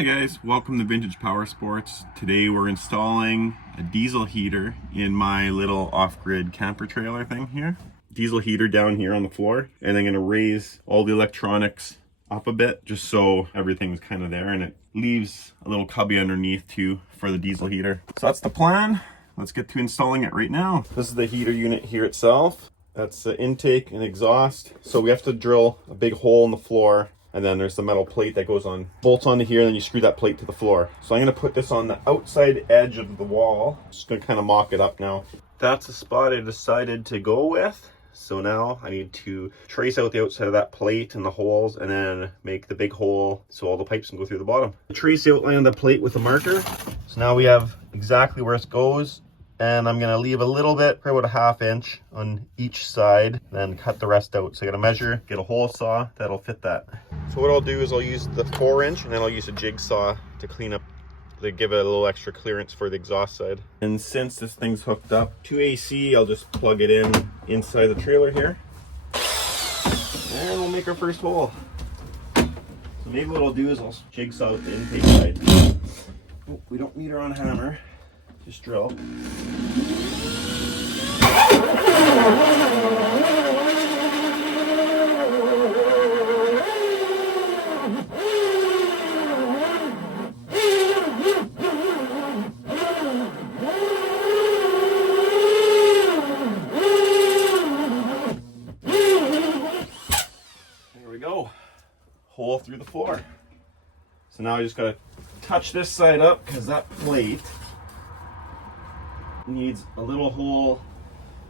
Hi guys, welcome to Vintage Power Sports. Today we're installing a diesel heater in my little off-grid camper trailer thing here. Diesel heater down here on the floor, and I'm gonna raise all the electronics up a bit just so everything's kind of there, and it leaves a little cubby underneath too for the diesel heater. So that's the plan. Let's get to installing it right now. This is the heater unit here itself. That's the intake and exhaust. So we have to drill a big hole in the floor, and then there's the metal plate that goes on, bolts onto here, and then you screw that plate to the floor. So I'm gonna put this on the outside edge of the wall. Just gonna kind of mock it up now. That's the spot I decided to go with. So now I need to trace out the outside of that plate and the holes, and then make the big hole so all the pipes can go through the bottom. Trace the outline of the plate with a marker. So now we have exactly where it goes. And I'm gonna leave a little bit, probably about a 1/2 inch on each side, then cut the rest out. So I gotta measure, get a hole saw that'll fit that. So what I'll do is I'll use the 4-inch, and then I'll use a jigsaw to clean up, to give it a little extra clearance for the exhaust side. And since this thing's hooked up to AC, I'll just plug it in inside the trailer here. And we'll make our first hole. So maybe what I'll do is I'll jigsaw with the intake side. Oh, we don't need our own hammer. Just drill. There we go. Hole through the floor. So now I just gotta touch this side up because that plate needs a little hole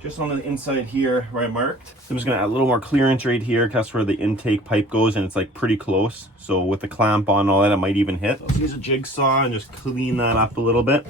just on the inside here where I marked. So I'm just gonna add a little more clearance right here because that's where the intake pipe goes, and it's like pretty close. So with the clamp on and all that, it might even hit. Let's use a jigsaw and just clean that up a little bit.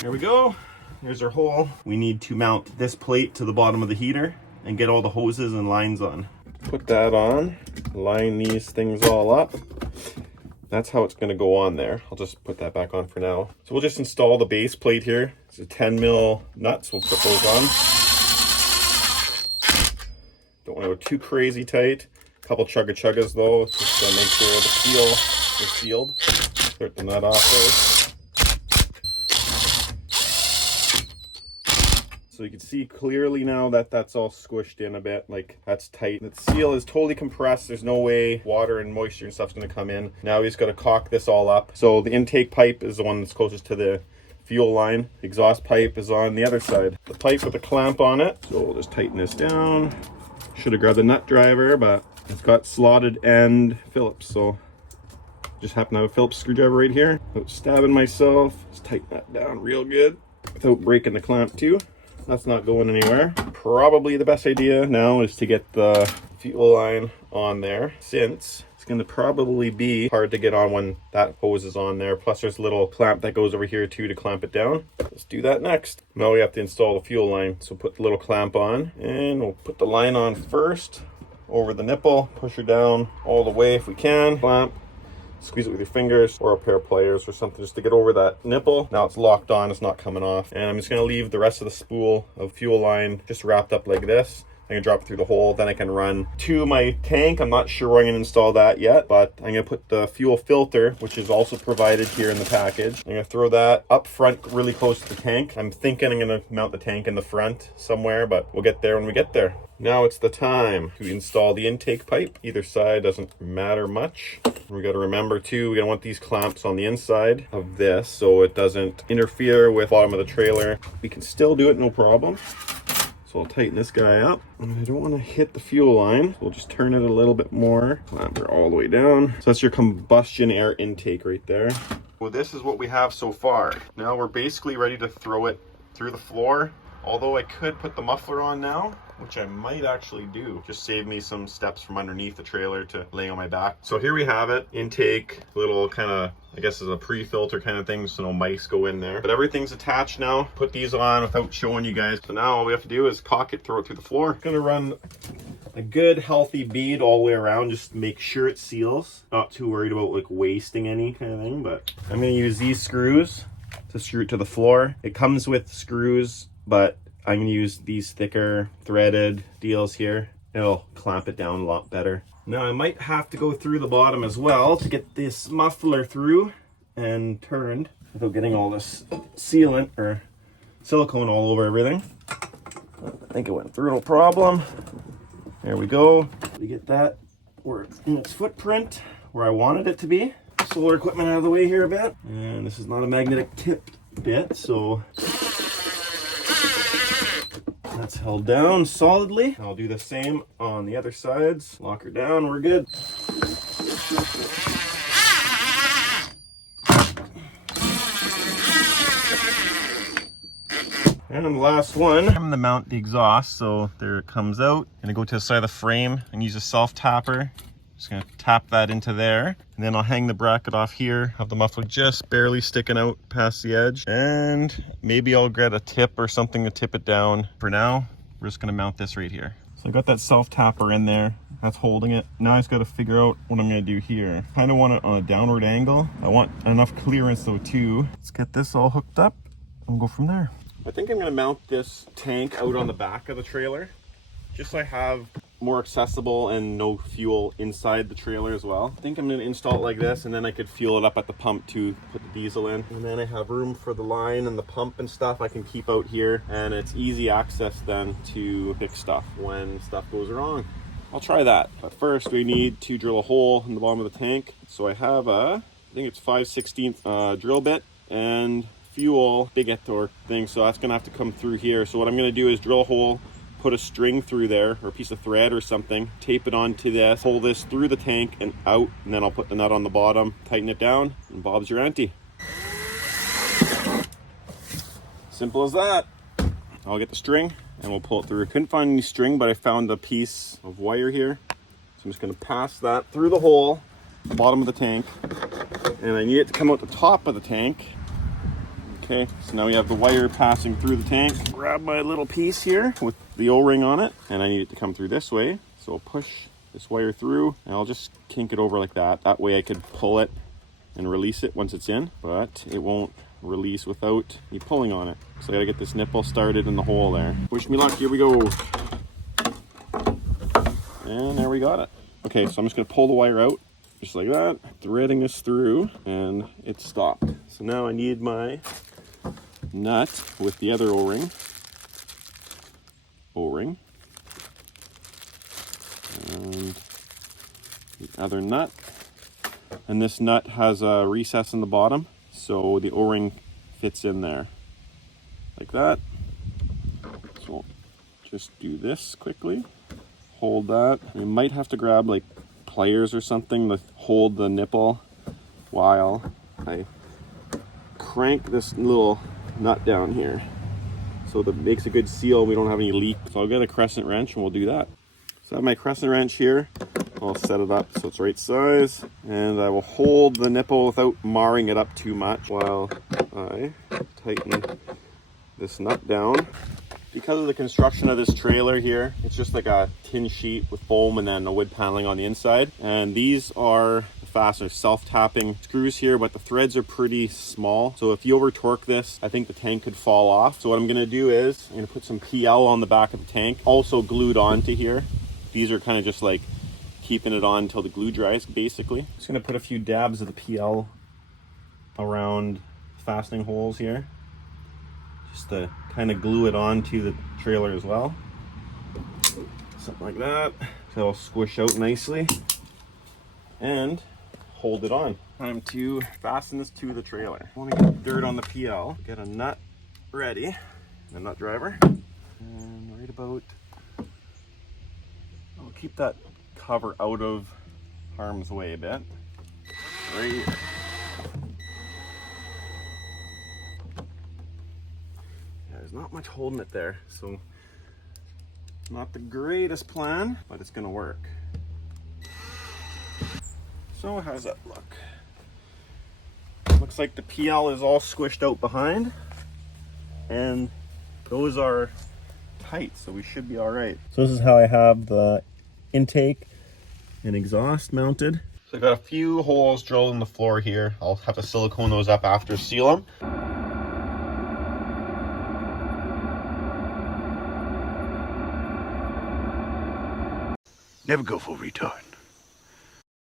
There we go. Here's our hole. We need to mount this plate to the bottom of the heater and get all the hoses and lines on. Put that on, line these things all up. That's how it's gonna go on there. I'll just put that back on for now. So we'll just install the base plate here. It's a 10mm nuts, we'll put those on. Don't wanna go too crazy tight. A couple chuggas though, just to make sure the seal is sealed. Start the nut off there. So you can see clearly now that that's all squished in a bit, like that's tight. The seal is totally compressed. There's no way water and moisture and stuff's gonna come in. Now we just gotta caulk this all up. So the intake pipe is the one that's closest to the fuel line. The exhaust pipe is on the other side. The pipe with a clamp on it. So we'll just tighten this down. Should have grabbed the nut driver, but it's got slotted end Phillips. So just happen to have a Phillips screwdriver right here. Without stabbing myself, just tighten that down real good without breaking the clamp too. That's not going anywhere. Probably the best idea now is to get the fuel line on there, since it's going to probably be hard to get on when that hose is on there. Plus there's a little clamp that goes over here too to clamp it down. Let's do that next. Now we have to install the fuel line. So put the little clamp on, and we'll put the line on first over the nipple, push her down all the way if we can. Clamp. Squeeze it with your fingers or a pair of pliers or something just to get over that nipple. Now it's locked on, it's not coming off. And I'm just gonna leave the rest of the spool of fuel line just wrapped up like this. I'm gonna drop it through the hole, then I can run to my tank. I'm not sure where I'm gonna install that yet, but I'm gonna put the fuel filter, which is also provided here in the package. I'm gonna throw that up front really close to the tank. I'm thinking I'm gonna mount the tank in the front somewhere, but we'll get there when we get there. Now it's the time to install the intake pipe. Either side doesn't matter much. We got to remember too, we gotta want these clamps on the inside of this so it doesn't interfere with the bottom of the trailer. We can still do it, no problem. So I'll tighten this guy up. And I don't want to hit the fuel line. So we'll just turn it a little bit more. Clamp her all the way down. So that's your combustion air intake right there. Well, this is what we have so far. Now we're basically ready to throw it through the floor. Although I could put the muffler on now, which I might actually do. Just save me some steps from underneath the trailer to laying on my back. So here we have it. Intake, little kind of, I guess is a pre-filter kind of thing, so no mice go in there. But everything's attached now. Put these on without showing you guys. So now all we have to do is caulk it, throw it through the floor. Gonna run a good healthy bead all the way around, just make sure it seals. Not too worried about like wasting any kind of thing, but I'm gonna use these screws to screw it to the floor. It comes with screws, but I'm gonna use these thicker threaded deals here. It'll clamp it down a lot better. Now I might have to go through the bottom as well to get this muffler through and turned without getting all this sealant or silicone all over everything. I think it went through, no problem. There we go. We get that where it's in its footprint, where I wanted it to be. Solar equipment out of the way here a bit. And this is not a magnetic tip bit, so that's held down solidly. I'll do the same on the other sides. Lock her down, we're good. And the last one, I'm gonna mount the exhaust, so there it comes out. Gonna go to the side of the frame and use a self tapper. Just gonna tap that into there. And then I'll hang the bracket off here, have the muffler just barely sticking out past the edge. And maybe I'll get a tip or something to tip it down. For now, we're just gonna mount this right here. So I got that self tapper in there, that's holding it. Now I just gotta figure out what I'm gonna do here. Kind of want it on a downward angle. I want enough clearance though too. Let's get this all hooked up and go from there. I think I'm gonna mount this tank out on the back of the trailer, just so I have more accessible and no fuel inside the trailer as well. I think I'm gonna install it like this, and then I could fuel it up at the pump to put the diesel in. And then I have room for the line and the pump and stuff I can keep out here, and it's easy access then to fix stuff when stuff goes wrong. I'll try that. But first we need to drill a hole in the bottom of the tank. So I have a, I think it's 5/16 drill bit and fuel bigot or thing, so that's gonna have to come through here. So what I'm gonna do is drill a hole, put a string through there or a piece of thread or something, tape it onto this, pull this through the tank and out, and then I'll put the nut on the bottom, tighten it down, and Bob's your auntie. Simple as that. I'll get the string and we'll pull it through. Couldn't find any string, but I found a piece of wire here, so I'm just gonna pass that through the hole, the bottom of the tank, and I need it to come out the top of the tank. Okay, so now we have the wire passing through the tank. Grab my little piece here with the O-ring on it, and I need it to come through this way. So I'll push this wire through, and I'll just kink it over like that. That way I could pull it and release it once it's in, but it won't release without me pulling on it. So I gotta get this nipple started in the hole there. Wish me luck, here we go. And there we got it. Okay, so I'm just gonna pull the wire out, just like that, threading this through, and it stopped. So now I need my nut with the other O-ring, and the other nut, and this nut has a recess in the bottom, so the O-ring fits in there like that. So just do this quickly, hold that. You might have to grab like pliers or something to hold the nipple while I crank this little nut down here, so that makes a good seal. We don't have any leak. So I'll get a crescent wrench and we'll do that. So I have my crescent wrench here. I'll set it up so it's right size, and I will hold the nipple without marring it up too much while I tighten this nut down. Because of the construction of this trailer here, it's just like a tin sheet with foam and then a wood paneling on the inside, and these are fasteners, self-tapping screws here, but the threads are pretty small, so if you over torque this, I think the tank could fall off. So what I'm gonna do is I'm gonna put some PL on the back of the tank, also glued onto here. These are kind of just like keeping it on until the glue dries, basically. Just gonna put a few dabs of the PL around fastening holes here, just to kind of glue it onto the trailer as well. Something like that, so it'll squish out nicely and hold it on. Time to fasten this to the trailer. I want to get dirt on the PL, get a nut ready, a nut driver, and right about, I'll keep that cover out of harm's way a bit. Right here. Yeah, there's not much holding it there, so not the greatest plan, but it's gonna work. So how does that look? Looks like the PL is all squished out behind, and those are tight, so we should be all right. So this is how I have the intake and exhaust mounted. So I got a few holes drilled in the floor here. I'll have to silicone those up after, seal them. Never go full retard.